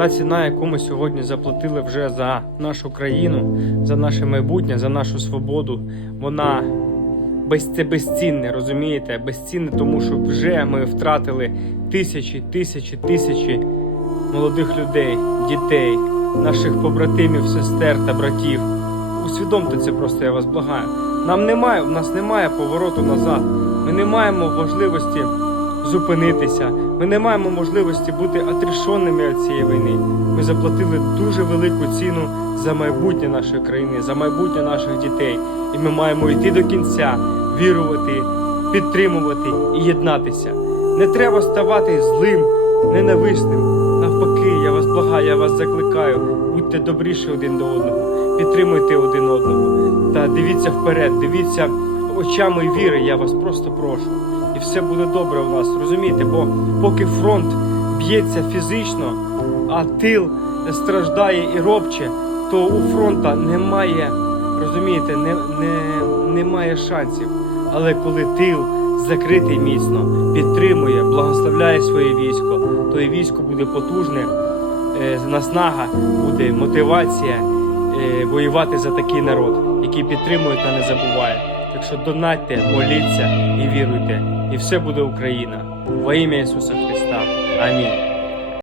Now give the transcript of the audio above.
та ціна, яку ми сьогодні заплатили вже за нашу країну, за наше майбутнє, за нашу свободу, вона без, це безцінне, розумієте? Безцінне, тому що вже ми втратили тисячі, тисячі, тисячі молодих людей, дітей, наших побратимів, сестер та братів. Усвідомте це просто, я вас благаю. Нам немає, в нас немає повороту назад. Ми не маємо можливості зупинитися. Ми не маємо можливості бути отрішеними від цієї війни. Ми заплатили дуже велику ціну за майбутнє нашої країни, за майбутнє наших дітей. І ми маємо йти до кінця, вірувати, підтримувати і єднатися. Не треба ставати злим, ненависним. Навпаки, я вас благаю, я вас закликаю. Будьте добріші один до одного, підтримуйте один одного. Та дивіться вперед, дивіться очами віри, я вас просто прошу. І все буде добре у нас, розумієте? Бо поки фронт б'ється фізично, а тил страждає і робче, то у фронта немає, розумієте, не, не, немає шансів. Але коли тил закритий міцно, підтримує, благословляє своє військо, то і військо буде потужне, е, наснага, буде мотивація е, воювати за такий народ, який підтримує та не забуває. Так що донатьте, моліться і віруйте, і все буде Україна. Во ім'я Ісуса Христа. Амінь.